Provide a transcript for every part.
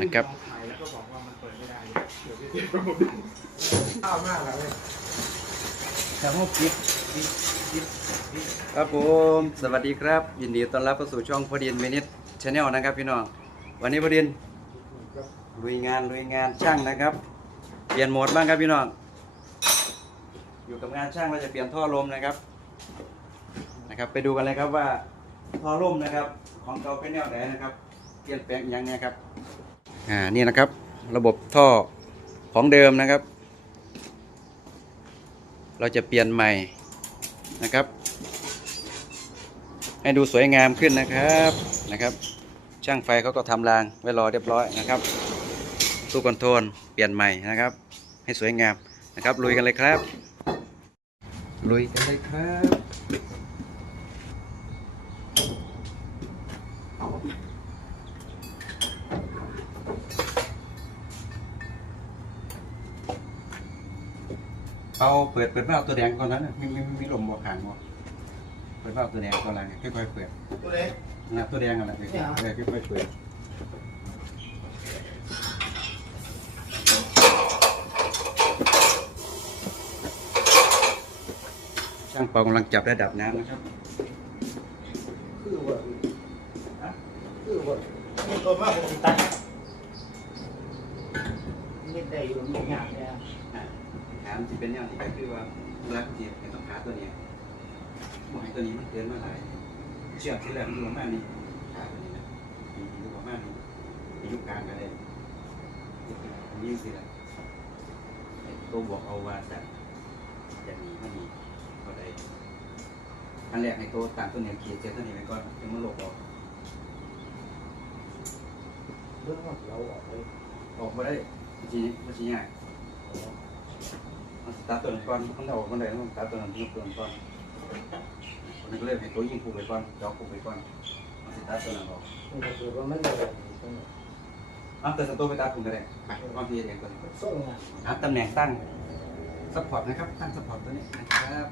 นะครับข้าวมากแล้วเลยแต่วกกิ๊บกิ๊บกิ๊บกิ๊บครับผมสวัสดีครับ ยินดีต้อนรับเข้าสู่ช่องพอดีนเมนิทชาแนลนะครับพี่น้องวันนี้พอดีนลุยงานลุยงานช่างนะครับ เปลี่ยนโหมดบ้างครับพี่น้องอยู่กับงานช่างเราจะเปลี่ยนท่อลมนะครับนะครับ ไปดูกันเลยครับว่าท่อลมนะครับ ของเราเป็นแนวไหนนะครับ เปลี่ยนแปลงยังไงครับอ่านี่นะครับ ระบบท่อของเดิมนะครับ เราจะเปลี่ยนใหม่นะครับ ให้ดูสวยงามขึ้นนะครับนะครับ ช่างไฟเขาก็ทำรางไว้รอเรียบร้อยนะครับตู้คอนโทรลเปลี่ยนใหม่นะครับ ให้สวยงามนะครับลุยกันเลยครับลุยกันเลยครับ เอาเปิดเปิดเบ้าตัวแดงก่อนนั้นน่ะมีมีมีมีลมบวกขางบ่เปิดเบ้าตัวแดงก่อนละค่อยๆเปิดตัวเล็กนะตัวแดงอะไรค่อยๆค่อยๆเปิดช่างเป่ากำลังจับระดับน้ำนะครับคือว่าคือว่านี่ตัวมากผมตัดนี่ได้อยู่มีงานเนี่ยอะถามที่เป็นแนวนี้ก็คือว่ารักเจียบต้องหาตัวเนี้ยหมายตัวนี้มันเกินมาหลายเชือกที่แรกมันอยู่ประมาณนี้ขาตัวนี้นะอยู่ประมาณนี้อายุกลางกันเลยอันนี้สิละไอ้ตัวบอกเอาว่าจะจะมีไม่มีก็ได้อันแรกให้ตัวตามตัวเนี้ยขีดเจ็ดตัวนี้ไปก่อนจะมันหลบออกเรื่องของเราออกไปออกมาได้จริงๆไม่ใช่ง่ายมันส ตาร์ทตัวนี้ก่อนมันเอาออกมาได้ต้องสตาร์ทตัวนั้นยกตัวนั้นก่อนคนนี้ก็เลยให้ตัวยิงผูกไปก่อนจอกผูกไปก่อนมันสตาร์ทตัวนั้นออกนี่ก็คือว่ามันเลยตรงนี้เอาแต่สตัวไปตัดผมก็ได้ไปความที่เองก่อนส่งงานหาตำแหน่งตั้งซัพพอร์ตนะครับ ตั้งซัพพอร์ตตัวนี้นะครับ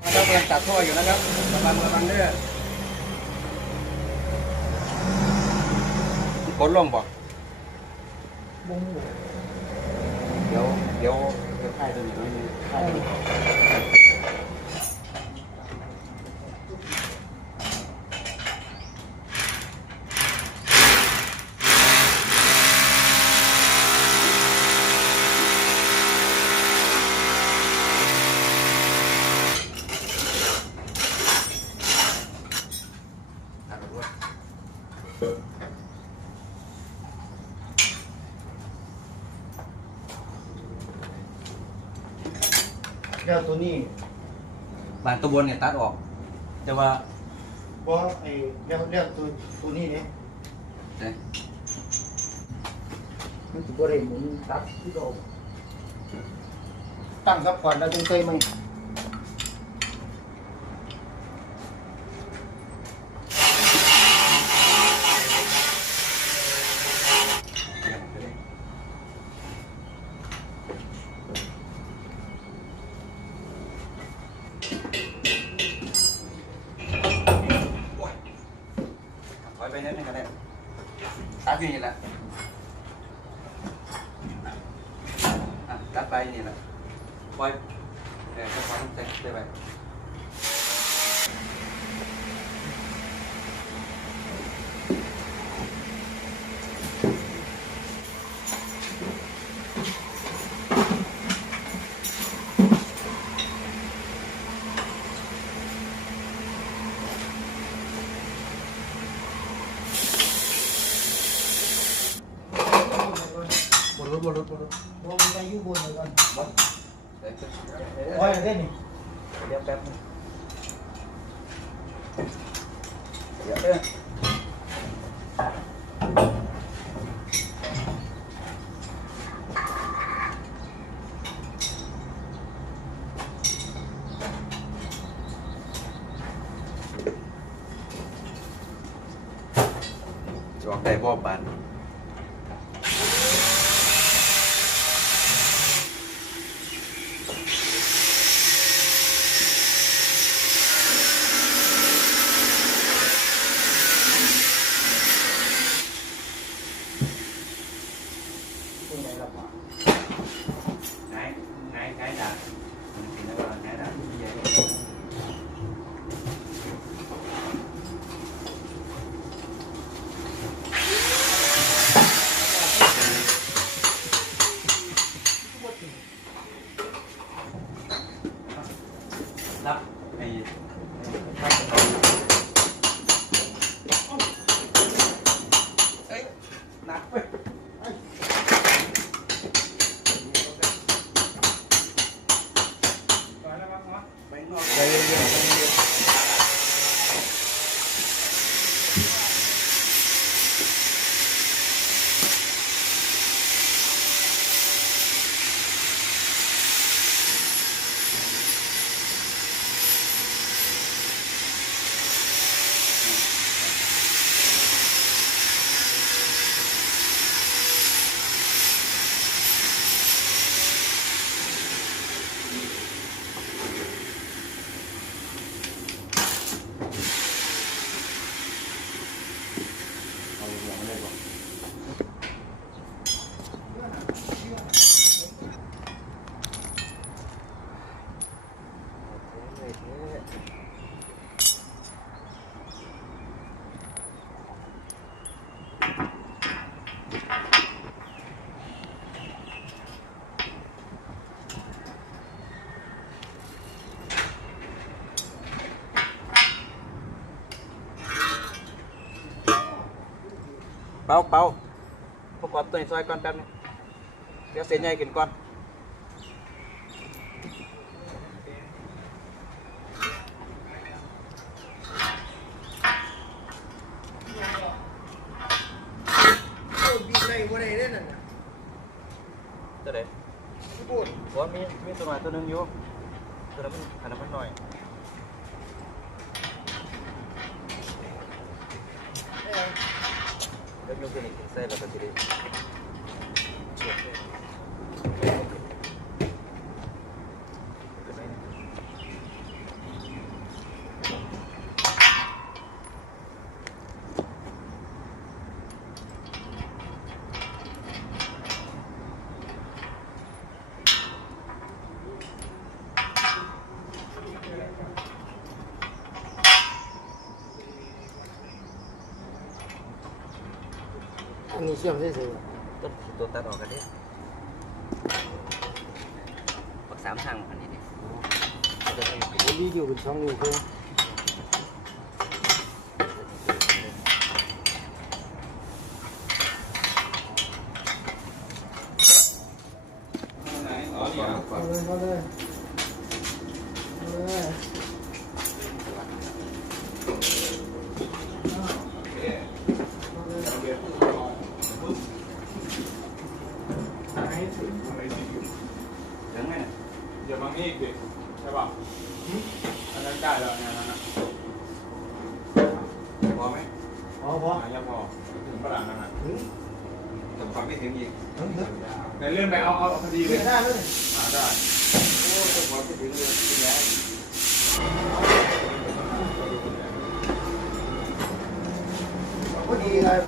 เรากำลัง ตัดท่ออยู่นะครับระวังระวังเด้อขนลงบ่บุ้งเดี๋ยวเดี๋ยวเดี๋ยวค่ายตัวนี้น้อยนึงค่ายตัวนี้ แล้วตัวนี้บานตัวบนเนี่ยตัดออก แต่ว่าเพราะไอ้แล้วแล้วตัวตัวนี้เนี่ยเนี่ยมันตัวเร่งมันตัดที่เราตั้งซับพอร์ตแล้วจึงเคยไหม ถอยไปนิดนึงก็ได้ตัดอยู่นี่แหละอะตัดไปนี่แหละปล่อยเออจะปล่อยมันเสร็จได้ไปบนรถบนรถบนรถ โอ้ยไปอยู่บนเลยก่อน บนเดี๋ยว โอ้ยเด้นี่เดี๋ยวแป๊บนึงเดี๋ยวเด้อจอกได้บ่บาน เป้าเป้าประกอบตัวนี้ซอยก่อนแป๊บนึงเดี๋ยวเส้นใหญ่กินก่อน โอ้บีใจบ่ได้เด้นั่นน่ะ ตัวไหน พี่พูด ว่ามีมีตัวหน่อยตัวหนึงอยู่ตัวนั้นมันอันนั้นมันหน่อย เอ้ย แล้วยกตัวนี้ใส่แล้วก็จะได้เสียบเลย อันนี้ เชื่อมใช่ไหมต้นตัวตัดออกกันดิปักสามช่างอันนี้ดิเอาตัวนี้ไปผมมีอยู่เป็นช่องอยู่เพิ่น อ๋อนี่อะ เอาเลยเอาเลยเอาเลย ถึงไหมเนี่ย เดี๋ยวบางนี่อีกดิใช่ป่ะอันนั้นได้แล้วเนี่ยนั่นน่ะ พอไหม พอพอ อันยังพอถึงฝรั่งนั่นน่ะ ถึง แต่ความไม่ถึงอีก ถึงถึง ในเลื่อนไปเอาเอาพอดีเลย ได้เลย อ่าได้ โอ้แต่ความไม่ถึงเลยเป็นไง พอดีเลย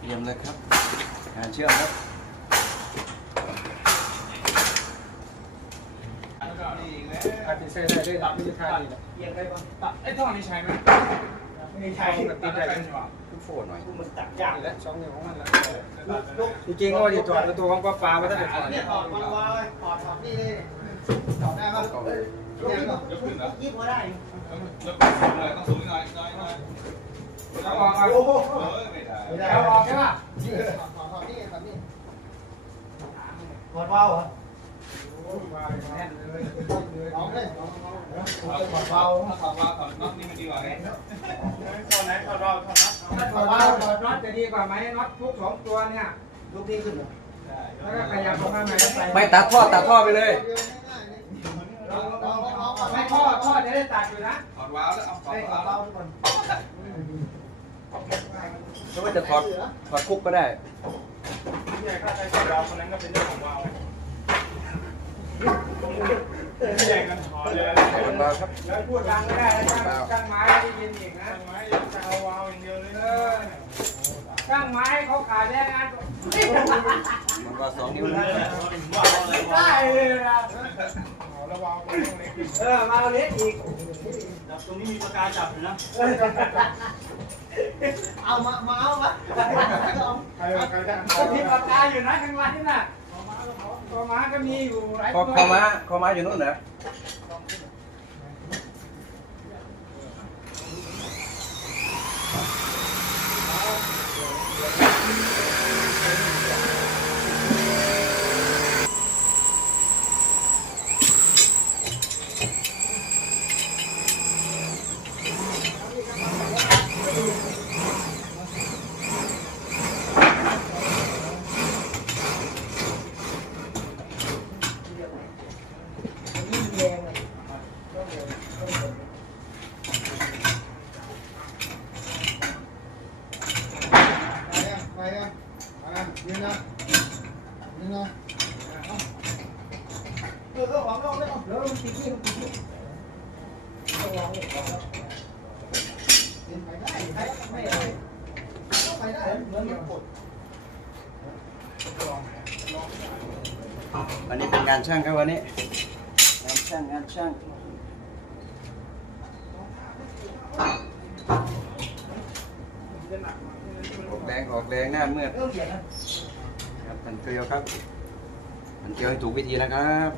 เตรียมเลยครับหาเชื่อมครับอาจจะใช้ได้ด้วยไม่ใช่ท่านี้แหละเอียงได้ป่ะตัดไอ้ท่อนี้ใช้ไหมไม่ใช่ติดได้ใช่ป่ะขึ้นโฟนหน่อยมันตัดยากแล้วสองนิ้วของมันแล้วลุกจริงๆก็ว่าจะถอดตัวของป้าปลามาตั้งแต่ก่อนเนี่ยถอดวางวางถอดถอดนี่เลยถอดได้ป่ะก็เลยเนี่ยก็ยิบมาได้แล้วก็สูงเลยต้องสูงหน่อยหน่อยหน่อยแล้วออกอะโอ้โหเออไม่ได้ไม่ได้แล้วออกใช่ป่ะ ถอดถอดถอดนี่ถอดนี่ถอดว่าวเหรอโลองเลยลองลองลองเบาๆถอดวาล์วถอดน็อตนี่มันดีกว่าไงถอดไหนถอดวาล์วถอดน็อตถ้าถอดวาล์วถอดน็อตจะดีกว่าไหมน็อตทุกสองตัวเนี่ยลูกนี้ขึ้นเหรอแล้วก็ขยับออกมาใหม่ก็ใส่ไม่ตัดท่อตัดท่อไปเลยลองลองลองลองไม่พ่อพ่อจะได้ตัดอยู่นะถอดวาล์วแล้วเอาถอดให้ขอวาล์วเบาทุกคนหรือว่าจะถอดถอดคุกก็ได้ ที่ใหญ่ค่าใช้ถอดวาล์วคนนั้นก็เป็นเรื่องของวาวที่ใหญ่กันถอดเลยถอดวาล์วครับแล้วพูดดังไม่ได้นะช่างช่างไม้ได้ยินอีกนะทำไม้จะเอาวาวอย่างเดียวเลยเออช่างไม้เขาขาดแรงงานมันว่าสองนิ้วนะได้เลยนะวาวเล็กเออมาเอาเล็กอีกตรงนี้มีปากกาจับอยู่นะ เอามามาเอามาเอาใครใครจะก็มีปากกาอยู่นะข้างล่างน่ะขอม้าก็มีอยู่หลายคอตัวคอม้าคอม้าอยู่นู่นเหรอ ไปยังไปยังมายืนนะยืนนะเออก็หวังลองเลย เดี๋ยวมันติดที่มันติดที่ ไปได้ไปไม่ได้ไปได้เหมือนมันกด วันนี้ เป็นงานช่างครับวันนี้งานช่างงานช่างออกแดงออกแดงหน้าเมื่อเริ่มเขียนแล้วครับพันเกลียวครับพันเกลียวให้ถูกวิธีนะครับ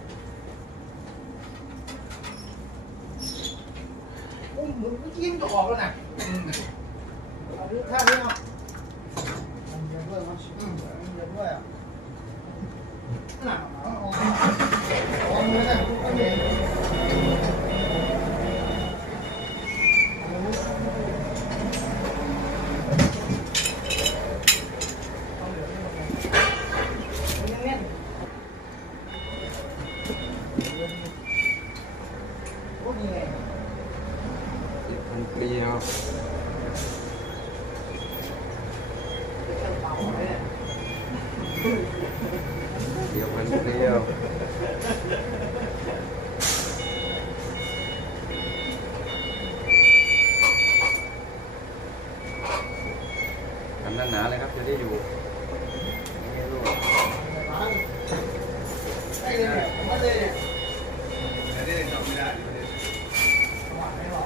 โอ้ยเหมือนเมื่อกี้มันจะออกแล้วนะเอาดูท่านี้เอาเดี๋ยวด้วยมั้ยอืมเดี๋ยวด้วยอะน่ะเอาเอาเอามือเลยเอามือ พวกนี้ไง พันเกลียว เครื่องเป่าเนี่ย เดียวมันเดียวกันหนาๆเลยครับจะได้อยู่ไม่ให้ร่วง ได้เลยเนี่ยผมว่าเลยเนี่ย ไม่ได้จับไม่ได้ไม่ได้ จังหวะไม่หรอ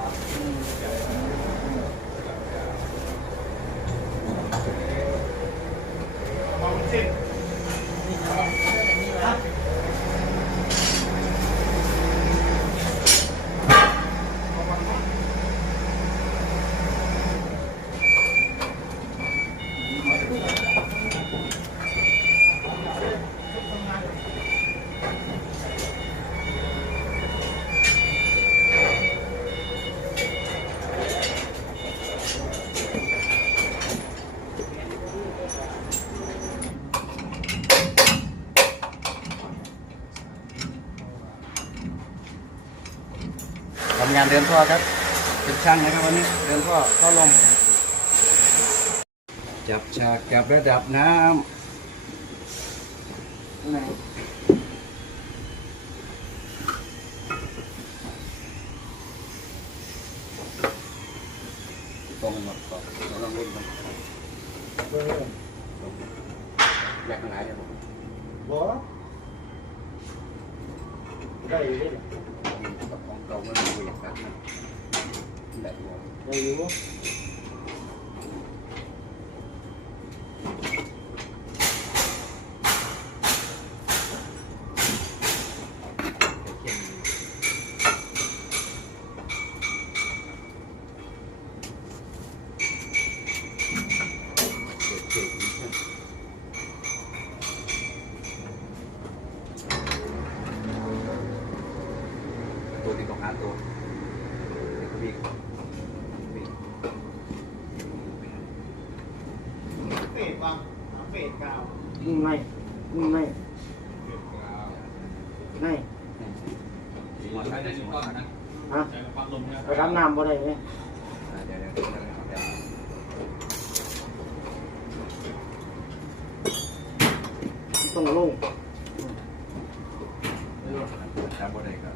มองสิ้น นี่ครับนี่ครับ ทำงานเดินท่อครับเป็นช่างนะครับวันนี้เดินท่อท่อลม จับฉากจับระดับน้ำไหนตรงหมดก่อนเราลองเล่นมัน เบอร์ อยากขนาดไหนครับผม บอได้อยู่ดิ กับของเก่ามันดูอย่างนั้นนะ แบ ต้องลง ครับบ่ได้ครับ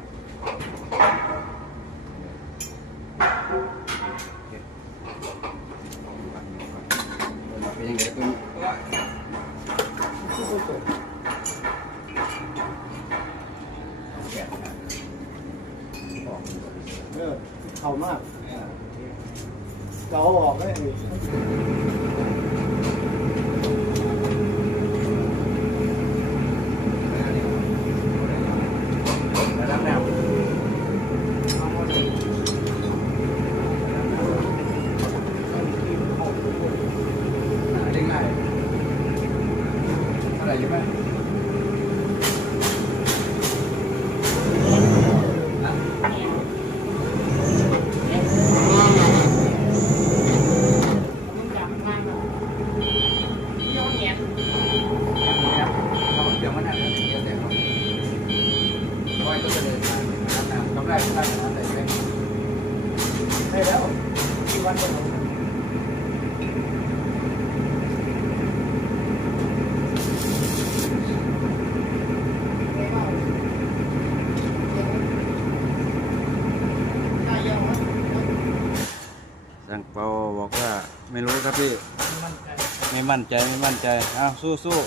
มั่นใจไม่มั่นใจอ้าวสู้สู้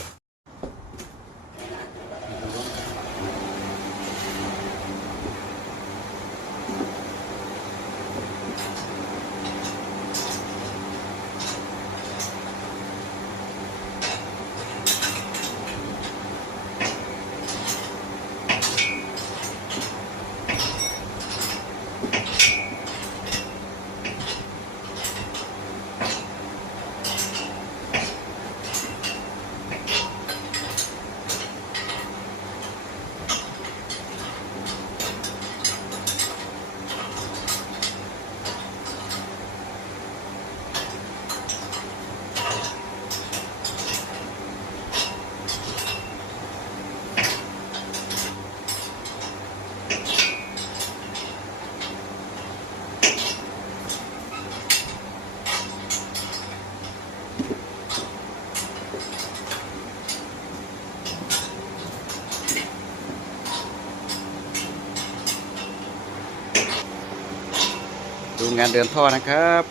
านเดินท่อนะครับ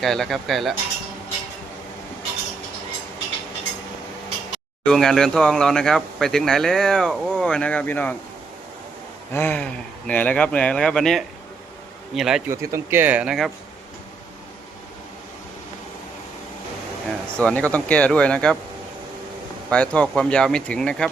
ใกล้แล้วครับใกล้แล้วดูงานเดือนท่อของเรานะครับ ไปถึงไหนแล้ว โอ้ยนะครับพี่น้องเหนื่อยแล้วครับเหนื่อยแล้วครับวันนี้มีหลายจุดที่ต้องแก้นะครับส่วนนี้ก็ต้องแก้ด้วยนะครับปลายท่อความยาวไม่ถึงนะครับ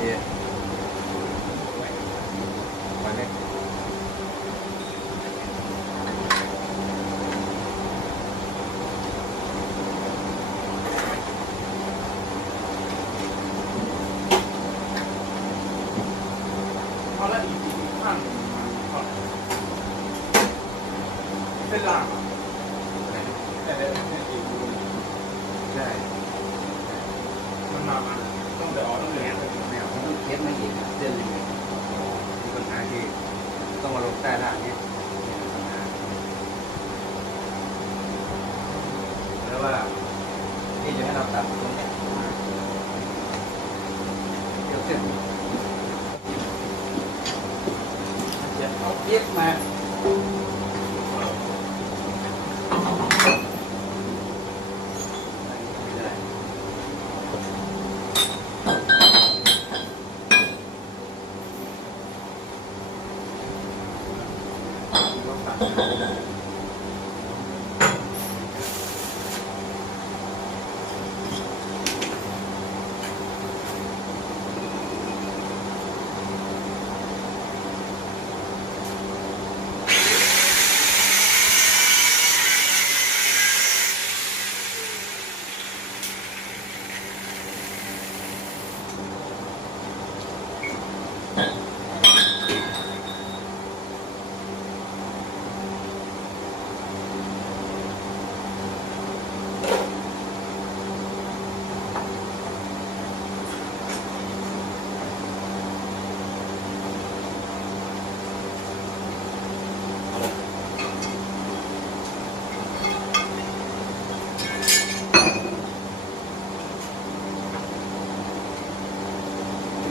对。 จะเอาเทียบมาไม่ได้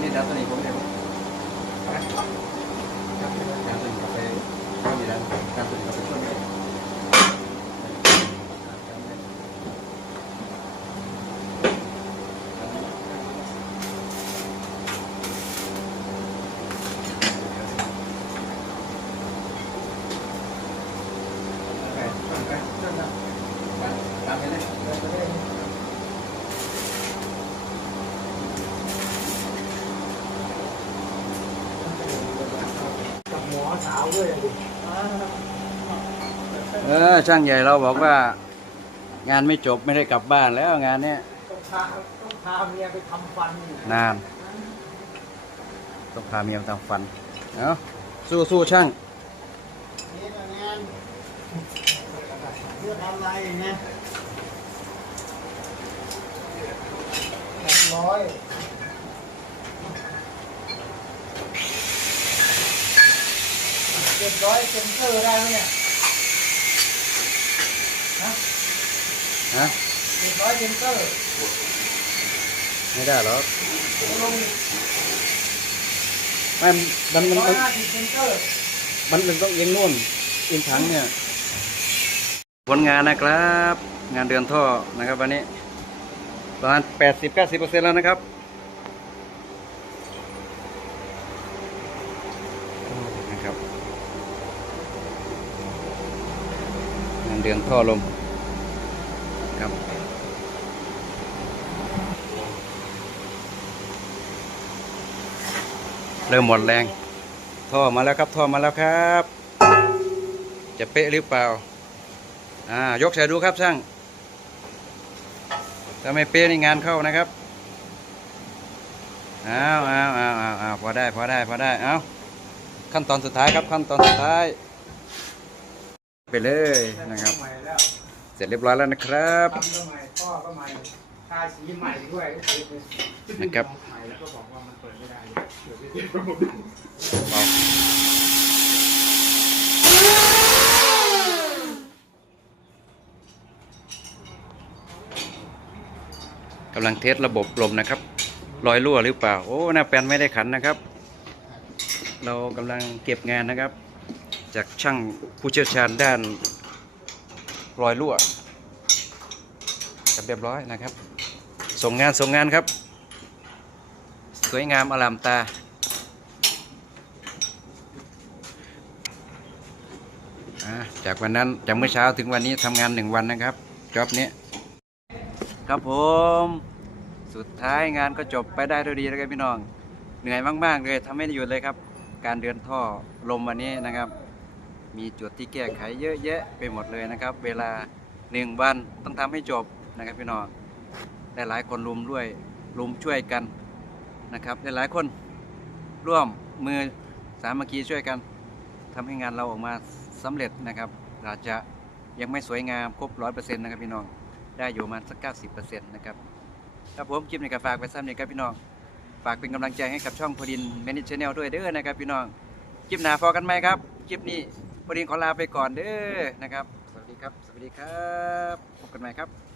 นี่ดับตัวนี้ผมเดี๋ยวดับตัวนี้กลับไปเข้าอยู่แล้วดับตัวนี้กลับไปช่วยไม่ได้ตามไปเลย กับ หมอสาวด้วยดิเออช่างใหญ่เราบอกว่า งานไม่จบไม่ได้กลับบ้านแล้วงานเนี้ยต้องพาต้องพาเมียไปทำฟันนี่นานต้องพาเมียมาทำฟันเอาสู้สู้ช่างนี่ก็งานเรื่องอะไรเนี่ยหกร้อย เจ็ดร้อยเซนเซอร์ได้ไหมเนี่ยฮะฮะเจ็ดร้อยเซนเซอร์ไม่ได้หรอกลงไม่มันมันร้อมัยนห้าสิบเซนเซอร์มันมันต้องเอียงนู่นเอียงถังเนี่ยผลงานนะครับ งานเดือนท่อนะครับวันนี้ประมาณแปดสิบเก้าสิบเปอร์เซ็นต์แล้วนะครับนะครับ งาน เดือนท่อลมครับเริ่มหมดแรง ท่อมาแล้วครับท่อมาแล้วครับ จะเป๊ะหรือเปล่าอ่ายกใส่ดูครับช่างถ้าไม่เป๊ะนี่งานเข้านะครับอ้าวอ้าวอ้าวอ้าวอ้าวพอได้พอได้พอได้เอาขั้นตอนสุดท้ายครับขั้นตอนสุดท้าย ไปเลยนะครับ ใหม่แล้วเสร็จเรียบร้อยแล้วนะครับ ทำก็ใหม่ท่อก็ใหม่ทาสีใหม่ด้วยนะครับ ใหม่แล้วก็บอกว่ามันเปิดไม่ได้เดี๋ยวพี่เดี๋ยวผมดูเอากำลังเทสระบบลมนะครับ รอยรั่วหรือเปล่า โอ้หน้าแปลนไม่ได้ขันนะครับ เรากำลังเก็บงานนะครับ จากช่างผู้เชี่ยวชาญด้านรอยรั่วกับเรียบร้อยนะครับ ส่งงานส่งงานครับ สวยงามอลามตา จากวันนั้นจากเมื่อเช้าถึงวันนี้ทำงานหนึ่งวันนะครับจ็อบนี้ ครับผมสุดท้ายงานก็จบไปได้ด้วยดีนะครับพี่น้อง เหนื่อยมาก ๆ เลยทำไม่หยุดเลยครับ การเดินท่อลมวันนี้นะครับ มีจุดที่แก้ไขเยอะแยะไปหมดเลยนะครับ เวลาหนึ่งวันต้องทำให้จบนะครับพี่น้องได้หลายคนรุมด้วยรุมช่วยกันนะครับหลายคนร่วมมือสามัคคีช่วยกันทำให้งานเราออกมาสำเร็จนะครับอาจจะยังไม่สวยงามครบร้อยเปอร์เซ็นต์นะครับพี่น้องได้อยู่ประมาณสักเก้าสิบเปอร์เซ็นต์นะครับครับผมคลิปนี้ก็ฝากไปซ้ำนี่ครับพี่น้องฝากเป็นกำลังใจให้กับช่องพอดินแมนิชแนลด้วยเด้อนะครับพี่น้องคลิปหน้าพอกันไหมครับคลิปนี้ พอดินขอลาไปก่อนเด้อนะครับ สวัสดีครับ สวัสดีครับ พบกันใหม่ครับ